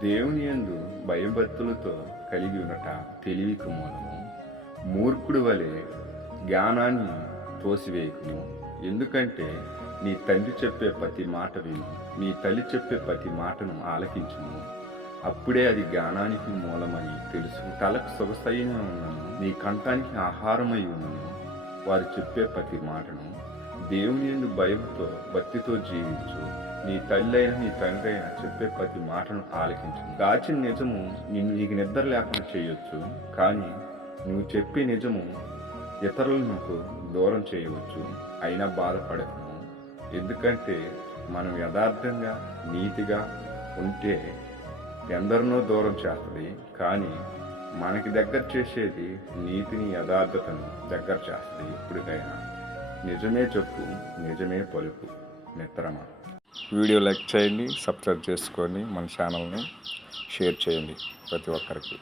దేవుని యందు భయభక్తులతో కలిగి ఉండట తెలివికి మూలము. మూర్ఖుడి వలె జ్ఞానాన్ని తోసివేయకుము. ఎందుకంటే నీ తండ్రి చెప్పే ప్రతి మాట విను, నీ తల్లి చెప్పే ప్రతి మాటను ఆలకించుము. అప్పుడే అది జ్ఞానానికి మూలమని తెలుసు. తలకు సొగసైన ఉన్నను, నీ కంఠానికి ఆహారమై ఉన్నను. వారు చెప్పే ప్రతి మాటను దేవుని యందు భయంతో భక్తితో జీవించు. నీ తల్లి అయినా నీ తండ్రి అయినా చెప్పే ప్రతి మాటను ఆలకించు. దాచిన నిజము నీకు నిద్ర లేకుండా చేయొచ్చు, కానీ నువ్వు చెప్పే నిజము ఇతరులకు దూరం చేయవచ్చు. అయినా బాధపడకు. ఎందుకంటే మనం యథార్థంగా నీతిగా ఉంటే ఎందరినో దూరం చేస్తుంది, కానీ మనకి దగ్గర చేసేది నీతిని యథార్థతను దగ్గర చేస్తుంది. ఎప్పటికైనా నిజమే చెప్పు, నిజమే పలుకు మిత్రమా. వీడియో లైక్ చేయండి, సబ్స్క్రైబ్ చేసుకొని మన ఛానల్ని షేర్ చేయండి ప్రతి ఒక్కరికి.